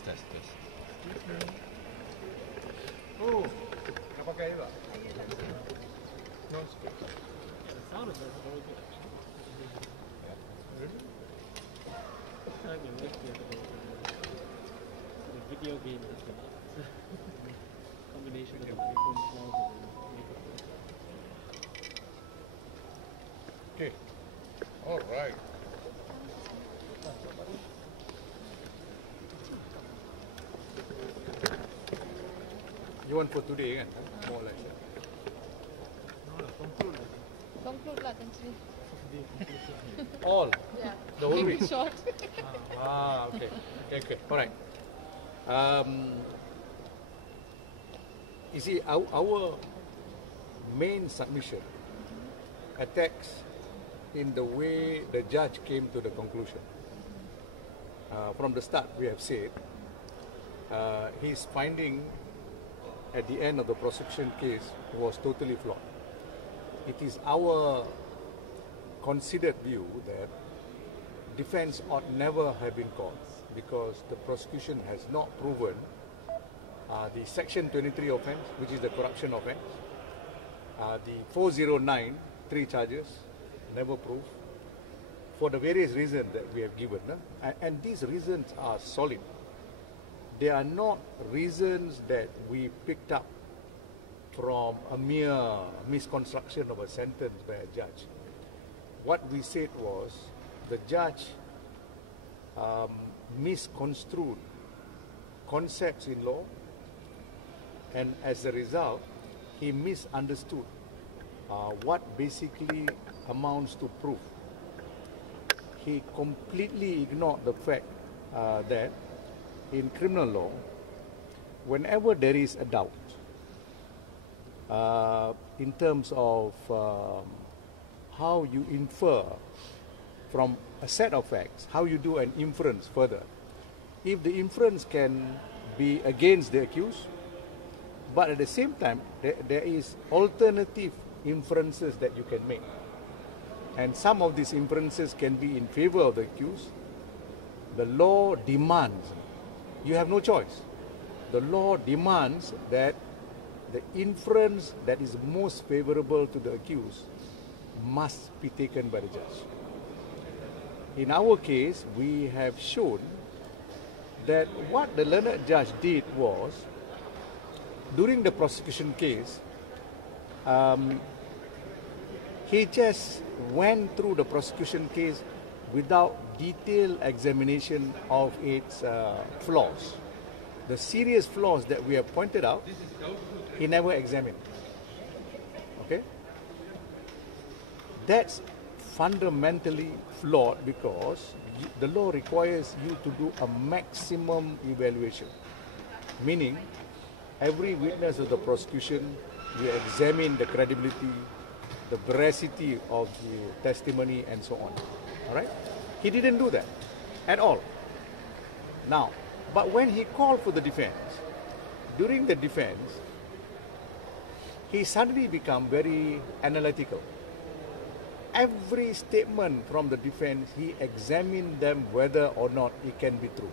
test. Oh, nak pakai juga? No space. The sound is very good actually. I can make the video game is the combination of the microphone sound and the microphone. Okay. All right. You want for today, kan? More or less. Conclude lah, Tan Sri. All. Yeah. The whole Make week. it short. Okay. All right. You see, our main submission attacks in the way the judge came to the conclusion. From the start, we have said his finding at the end of the prosecution case was totally flawed. It is our considered view that defense ought never have been called because the prosecution has not proven the Section 23 offence, which is the corruption offence, the 409, 3 charges, never proved, for the various reasons that we have given. And these reasons are solid. They are not reasons that we picked up from a mere misconstruction of a sentence by a judge. What we said was the judge misconstrued concepts in law, and as a result, he misunderstood what basically amounts to proof. He completely ignored the fact that in criminal law, whenever there is a doubt in terms of how you infer from a set of facts, how you do an inference further, if the inference can be against the accused, but at the same time, there is alternative inferences that you can make. And some of these inferences can be in favor of the accused. The law demands, you have no choice. The law demands that the inference that is most favorable to the accused must be taken by the judge. In our case, we have shown that what the learned judge did was, during the prosecution case, he just went through the prosecution case without detailed examination of its flaws. The serious flaws that we have pointed out, he never examined. Okay? That's fundamentally flawed because the law requires you to do a maximum evaluation. Meaning, every witness of the prosecution, you examine the credibility, the veracity of the testimony, and so on. All right? He didn't do that at all. Now, but when he called for the defense, during the defense, he suddenly became very analytical. Every statement from the defense, he examined them whether or not it can be true,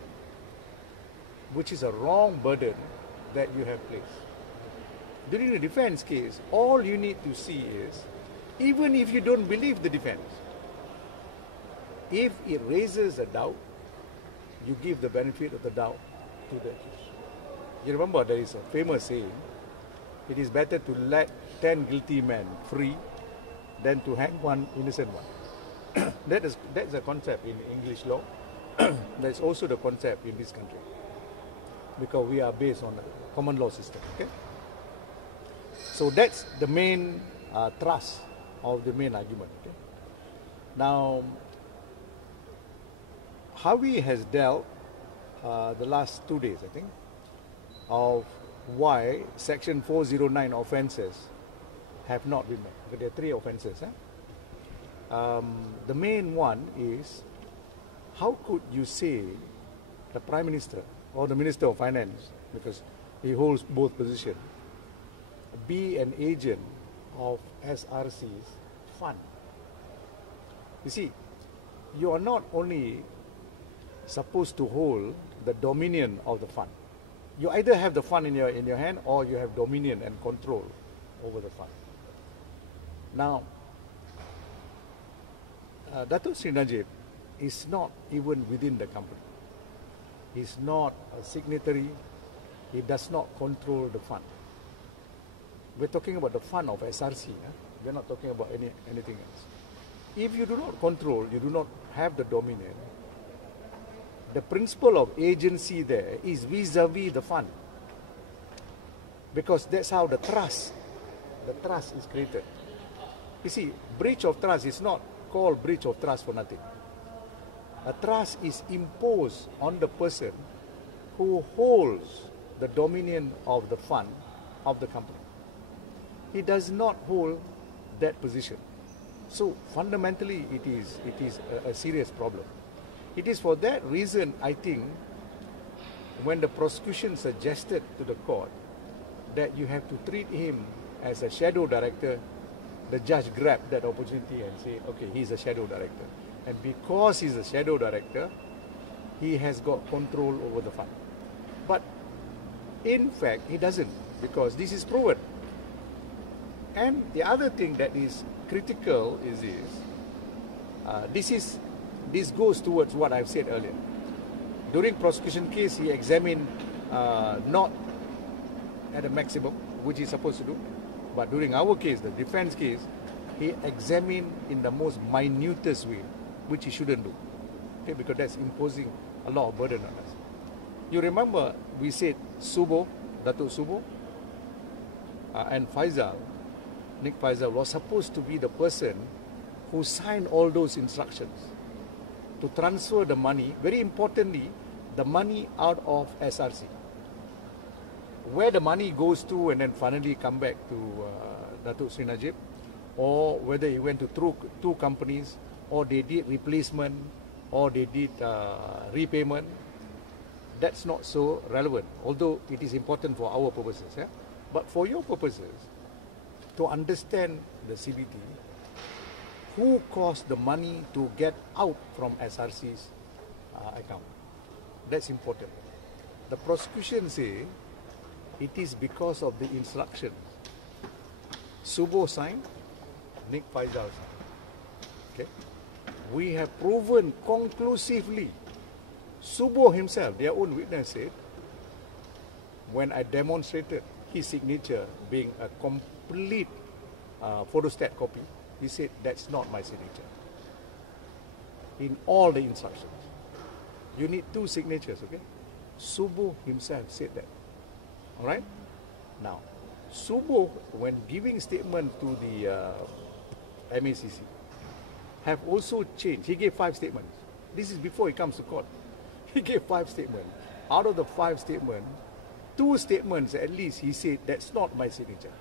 which is a wrong burden that you have placed. During the defense case, all you need to see is, even if you don't believe the defense, if it raises a doubt, you give the benefit of the doubt to the accused. You remember there is a famous saying, it is better to let 10 guilty men free than to hang one innocent one. That's a concept in English law. That's also the concept in this country, because we are based on a common law system. Okay? So that's the main thrust of the main argument. Okay? Now, Harvey has dealt the last 2 days, I think, of why Section 409 offences have not been met. There are 3 offences. The main one is, how could you say the Prime Minister or the Minister of Finance, because he holds both positions, be an agent of SRC's fund? You see, you are not only supposed to hold the dominion of the fund. You either have the fund in your hand, or you have dominion and control over the fund. Now, Datuk Seri Najib is not even within the company. He's not a signatory. He does not control the fund. We're talking about the fund of SRC. We're not talking about anything else. If you do not control, you do not have the dominion, the principle of agency there is vis-a-vis the fund. Because that's how the trust is created. You see, breach of trust is not called breach of trust for nothing. A trust is imposed on the person who holds the dominion of the fund of the company. He does not hold that position. So fundamentally it is a serious problem. It is for that reason, I think, when the prosecution suggested to the court that you have to treat him as a shadow director, the judge grabbed that opportunity and said, okay, he's a shadow director. And because he's a shadow director, he has got control over the fund. But in fact, he doesn't, because this is proven. And the other thing that is critical is this goes towards what I've said earlier. During prosecution case, he examined not at a maximum, which he's supposed to do, but during our case, the defense case, he examined in the most minutest way, which he shouldn't do, okay, because that's imposing a lot of burden on us. You remember we said Subo, Datuk Subo, and Faisal, Nick Faisal was supposed to be the person who signed all those instructions to transfer the money, very importantly, the money out of SRC. Where the money goes to and then finally come back to Datuk Seri Najib, or whether he went to two companies, or they did replacement, or they did repayment, that's not so relevant, although it is important for our purposes. Yeah? But for your purposes, to understand the CBT, who caused the money to get out from SRC's account? That's important. The prosecution say it is because of the instructions. Subo signed, Nick Faisal signed. Okay? We have proven conclusively, Subo himself, their own witness said, when I demonstrated his signature being a complete photostat copy, he said, that's not my signature. In all the instructions. You need two signatures, okay? Subo himself said that. Alright? Now, Subo, when giving statement to the MACC, have also changed. He gave 5 statements. This is before he comes to court. He gave 5 statements. Out of the 5 statements, 2 statements at least he said, that's not my signature.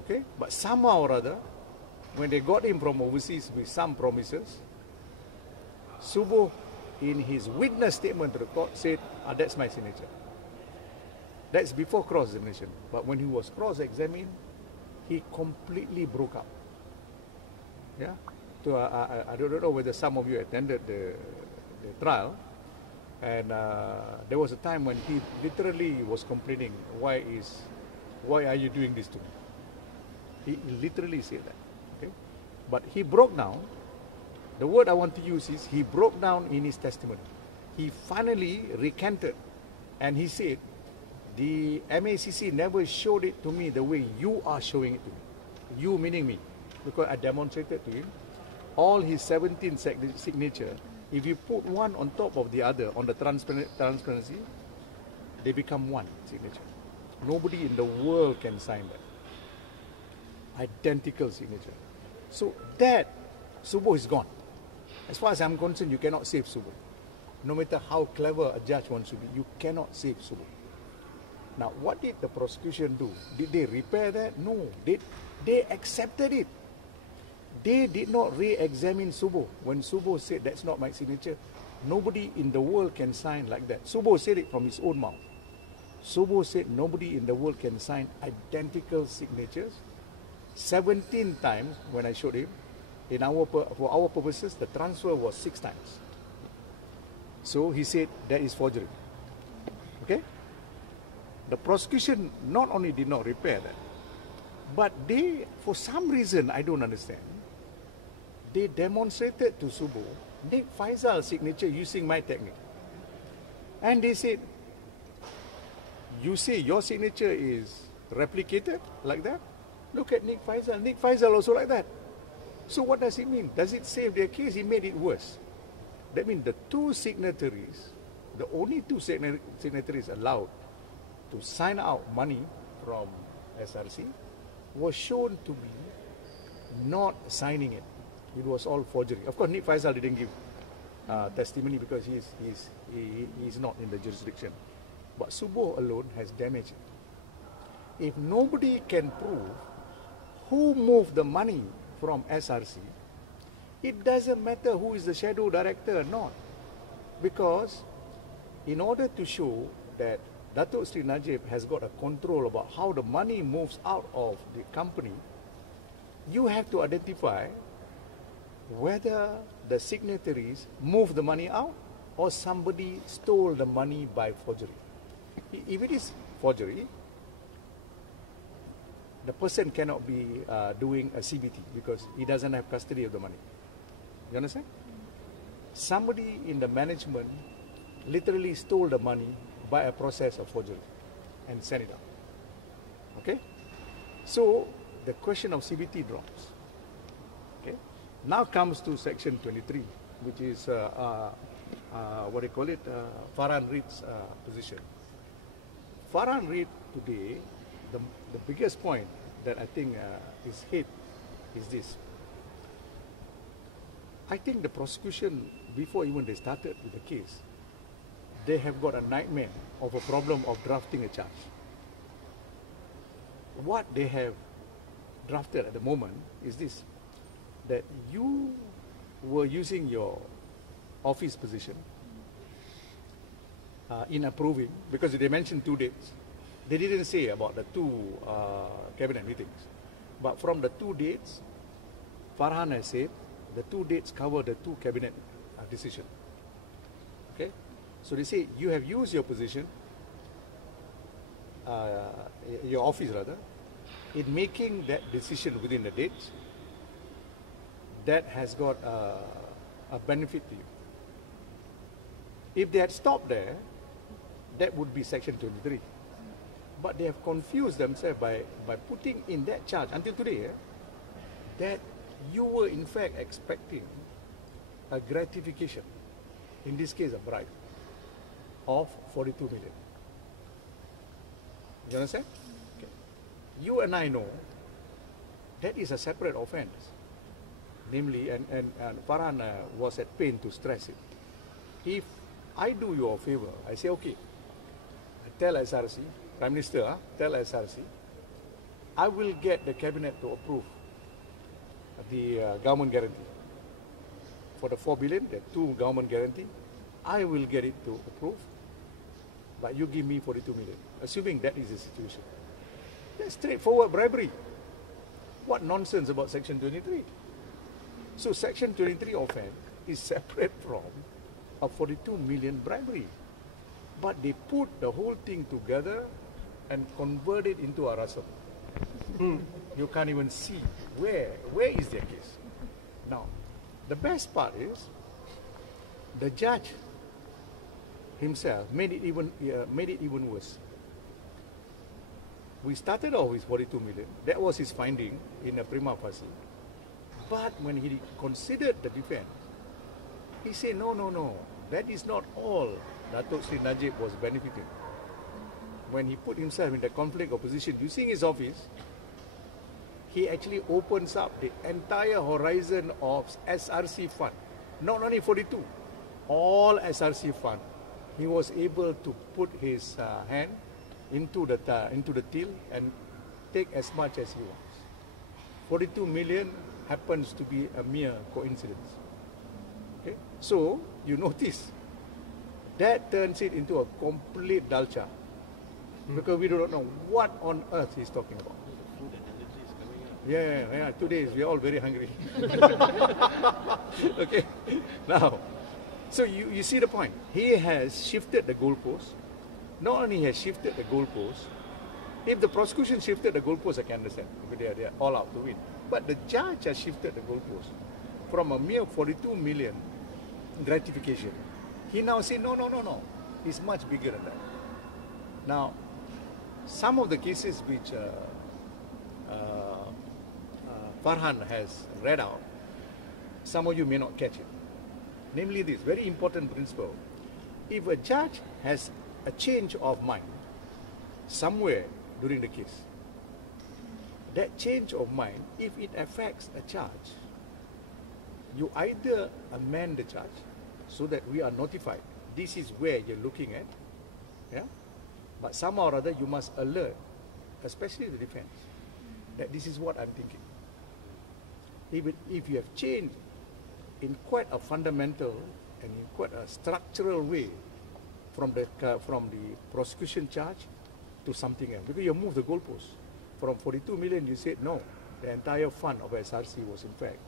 Okay? But somehow or other, when they got him from overseas with some promises, Subo, in his witness statement to the court, said, that's my signature. That's before cross-examination. But when he was cross-examined, he completely broke up. Yeah? So I don't know whether some of you attended the trial, and there was a time when he literally was complaining, why are you doing this to me? He literally said that. Okay? But he broke down. The word I want to use is he broke down in his testimony. He finally recanted, and he said, the MACC never showed it to me the way you are showing it to me. You meaning me, because I demonstrated to him all his 17 signature. If you put one on top of the other on the transparency, they become one signature. Nobody in the world can sign that. Identical signature. So that Subo is gone. As far as I'm concerned, you cannot save Subo. No matter how clever a judge wants to be, you cannot save Subo. Now, what did the prosecution do? Did they repair that? No. They accepted it. They did not re-examine Subo. When Subo said, that's not my signature, nobody in the world can sign like that. Subo said it from his own mouth. Subo said nobody in the world can sign identical signatures. 17 times when I showed him. For our purposes, the transfer was 6 times. So he said that is forgery. Okay? The prosecution not only did not repair that, but they, for some reason I don't understand, they demonstrated to Subo Nick Faisal's signature using my technique. And they said, you say your signature is replicated like that? Look at Nick Faisal. Nick Faisal also like that. So what does it mean? Does it save their case? It made it worse. That means the two signatories, the only two signatories allowed to sign out money from SRC was shown to be not signing it. It was all forgery. Of course, Nick Faisal didn't give testimony because he's not in the jurisdiction. But Subo alone has damaged it. If nobody can prove who moved the money from SRC, it doesn't matter who is the shadow director or not. Because in order to show that Datuk Seri Najib has got a control about how the money moves out of the company, you have to identify whether the signatories moved the money out or somebody stole the money by forgery. If it is forgery, the person cannot be doing a CBT because he doesn't have custody of the money. You understand? Somebody in the management literally stole the money by a process of forgery and sent it out. Okay? So the question of CBT drops. Okay? Now comes to section 23, which is what do you call it? Farhan Reid's position. Farhan Reid today, the biggest point that I think is hit is this. I think the prosecution, before even they started with the case, they have got a nightmare of a problem of drafting a charge. What they have drafted at the moment is this, that you were using your office position in approving, because they mentioned 2 dates. They didn't say about the 2 cabinet meetings. But from the 2 dates, Farhan has said the 2 dates cover the 2 cabinet decisions. Okay? So they say you have used your position, your office rather, in making that decision within the dates that has got a benefit to you. If they had stopped there, that would be section 23. But they have confused themselves by putting in that charge until today that you were in fact expecting a gratification, in this case a bribe, of 42 million. You understand? Okay. You and I know that is a separate offence. Namely, and Farhan was at pain to stress it. If I do you a favor, I say, okay, tell SRC, Prime Minister, tell SRC, I will get the cabinet to approve the government guarantee. For the 4 billion, the 2 government guarantee, I will get it to approve, but you give me 42 million, assuming that is the situation. That's straightforward bribery. What nonsense about section 23? So section 23 offence is separate from a 42 million bribery. But they put the whole thing together and convert it into a rasam. You can't even see where is their case. Now, the best part is the judge himself made it even worse. We started off with 42 million. That was his finding in a prima facie. But when he considered the defense, he said, no, that is not all Datuk Seri Najib was benefiting. When he put himself in the conflict of position using his office, he actually opens up the entire horizon of SRC fund. Not only 42, all SRC fund. He was able to put his hand into the till and take as much as he wants. 42 million happens to be a mere coincidence. Okay? So, you notice, that turns it into a complete dalcha. Because we do not know what on earth he's talking about. Food analogy is coming up. Yeah, today we are all very hungry. Okay, now, So you see the point. He has shifted the goalpost. Not only has shifted the goalpost, if the prosecution shifted the goalpost, I can understand. They are all out to win. But the judge has shifted the goalpost from a mere 42 million gratification. He now says, no. It's much bigger than that. Now, some of the cases which Farhan has read out, some of you may not catch it. Namely this, very important principle. If a judge has a change of mind somewhere during the case, that change of mind, if it affects a charge, you either amend the charge so that we are notified, this is where you're looking at, yeah? But somehow or other you must alert, especially the defense, that this is what I'm thinking. If you have changed in quite a fundamental and in quite a structural way from the prosecution charge to something else, because you moved the goalpost. From 42 million, you said no, the entire fund of SRC was in fact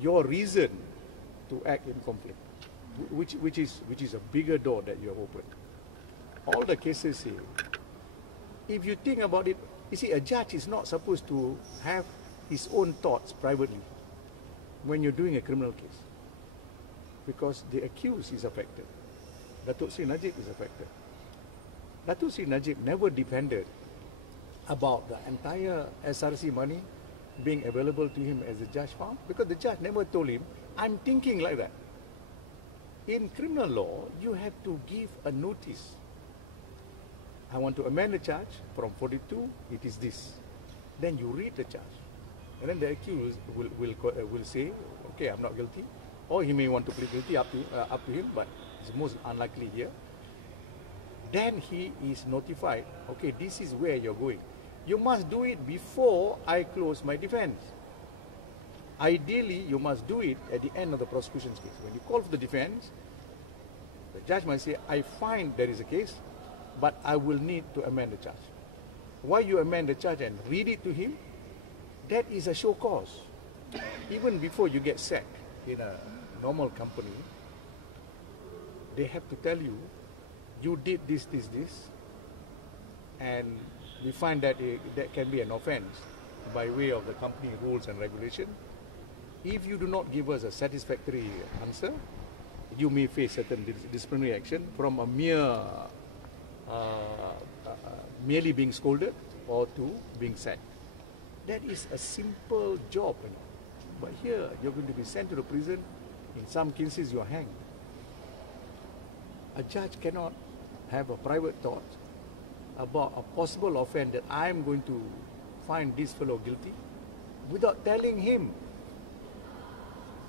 your reason to act in conflict, which is a bigger door that you have opened. All the cases here, if you think about it, you see, a judge is not supposed to have his own thoughts privately when you're doing a criminal case, because the accused is affected. Datuk Seri Najib is affected. Datuk Seri Najib never depended about the entire SRC money being available to him as the judge found, because the judge never told him, I'm thinking like that. In criminal law, you have to give a notice. I want to amend the charge from 42, it is this. Then you read the charge. And then the accused will say, okay, I'm not guilty. Or he may want to plead guilty, up to him, but it's most unlikely here. Then he is notified, okay, this is where you're going. You must do it before I close my defense. Ideally, you must do it at the end of the prosecution's case. When you call for the defense, the judge must say, I find there is a case, but I will need to amend the charge. Why you amend the charge and read it to him? That is a show cause. Even before you get sacked in a normal company, they have to tell you, you did this, and we find that that can be an offense by way of the company rules and regulation. If you do not give us a satisfactory answer, you may face certain disciplinary action from a merely being scolded or to being sacked. That is a simple job. But here, you're going to be sent to the prison. In some cases, you're hanged. A judge cannot have a private thought about a possible offense that I'm going to find this fellow guilty without telling him.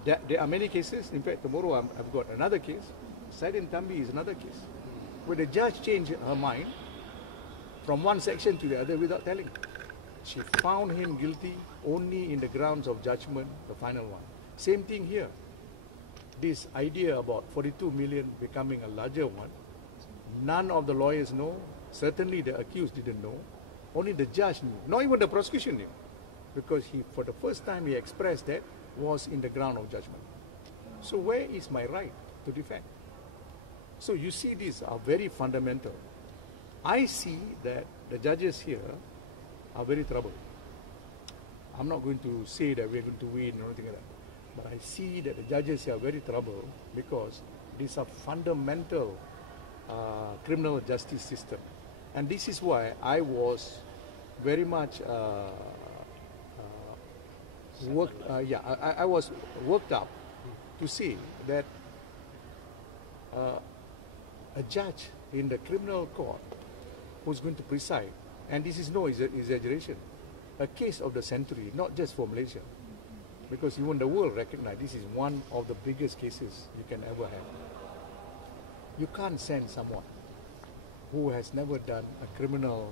There are many cases. In fact, tomorrow I've got another case. Saidin Tambi is another case, where the judge changed her mind from one section to the other without telling. She found him guilty only in the grounds of judgment, the final one. Same thing here. This idea about 42 million becoming a larger one, none of the lawyers know. Certainly the accused didn't know. Only the judge knew. Not even the prosecution knew. Because for the first time he expressed that was in the ground of judgment. So where is my right to defend? So you see, these are very fundamental. I see that the judges here are very troubled. I'm not going to say that we're going to win or anything like that. But I see that the judges here are very troubled because these are fundamental criminal justice system. And this is why I was very much I was worked up to see that a judge in the criminal court who's going to preside, and this is no exaggeration, a case of the century, not just for Malaysia, because even the world recognize this is one of the biggest cases you can ever have. You can't send someone who has never done a criminal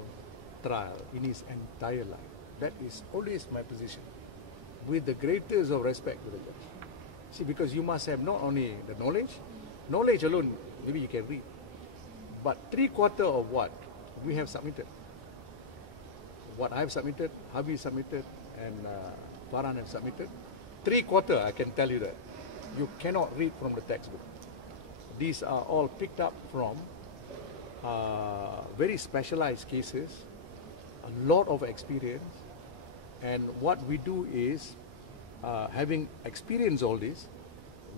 trial in his entire life. That is always my position, with the greatest of respect to the judge. See, because you must have not only the knowledge alone, maybe you can read, but 3/4 of what we have submitted, what I've submitted, Habib submitted, and Farhan have submitted, 3/4, I can tell you that. You cannot read from the textbook. these are all picked up from very specialized cases, a lot of experience, and what we do is, having experienced all this,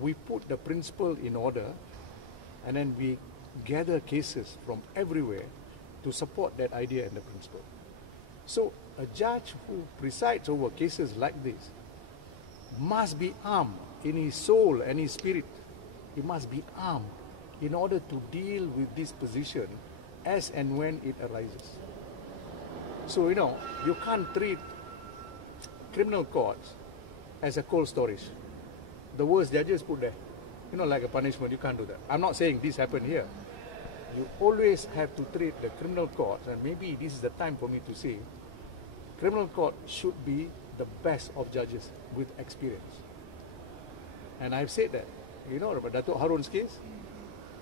we put the principle in order, and then we gather cases from everywhere to support that idea and the principle. So a judge who presides over cases like this must be armed in his soul and his spirit. He must be armed in order to deal with this position as and when it arises. So, you know, you can't treat criminal courts as a cold storage. The worst judges put there, you know, like a punishment. You can't do that. I'm not saying this happened here. You always have to treat the criminal courts, and maybe this is the time for me to say, criminal court should be the best of judges with experience. And I've said that. You know about Datuk Harun's case?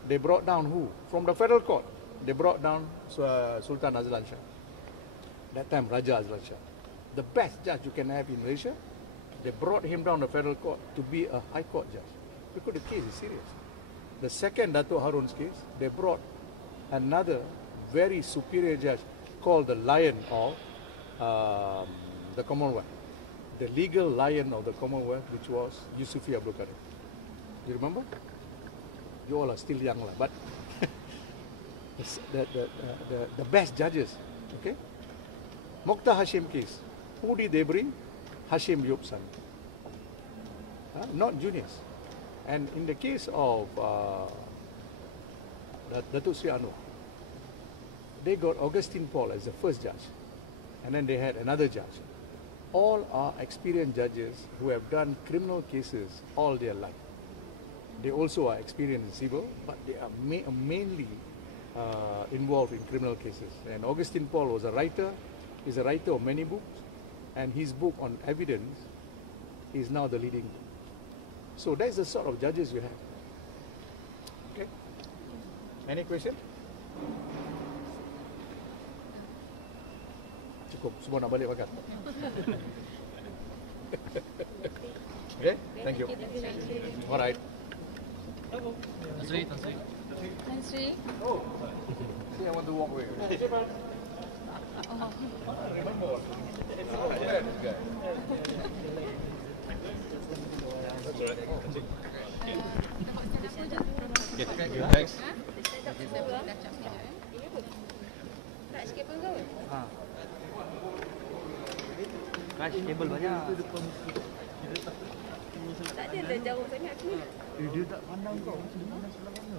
They brought down who? From the federal court. They brought down Sultan Azlan Shah. That time, Raja Azlan Shah. The best judge you can have in Malaysia. They brought him down the federal court to be a high court judge. Because the case is serious. The second Datuk Harun's case, they brought another very superior judge called the Lion of the Commonwealth. The legal lion of the Commonwealth, which was Shafee Abdullah. You remember? You all are still young, but the best judges, okay? Mokhtar Hashim case, who did they bring? Hashim Yopsan, not juniors. And in the case of Datuk Seri Anwar, they got Augustine Paul as the first judge, and then they had another judge. All are experienced judges who have done criminal cases all their life. They also are experienced in civil, but they are mainly involved in criminal cases. And Augustine Paul was a writer, is a writer of many books, and his book on evidence is now the leading book. So that's the sort of judges you have. Okay. Any question? Cukup, semua nak balik makan. Okay, thank you. All right. Sri. Tan Sri. Oh, see, I want to walk away. Oh. That's all right. Okay, thanks. Nak sikit pun kau? Crash kabel banyak. Tak ada dah jauh sangat ni. Dia tak pandang kau. Dia pandang sebelah mana?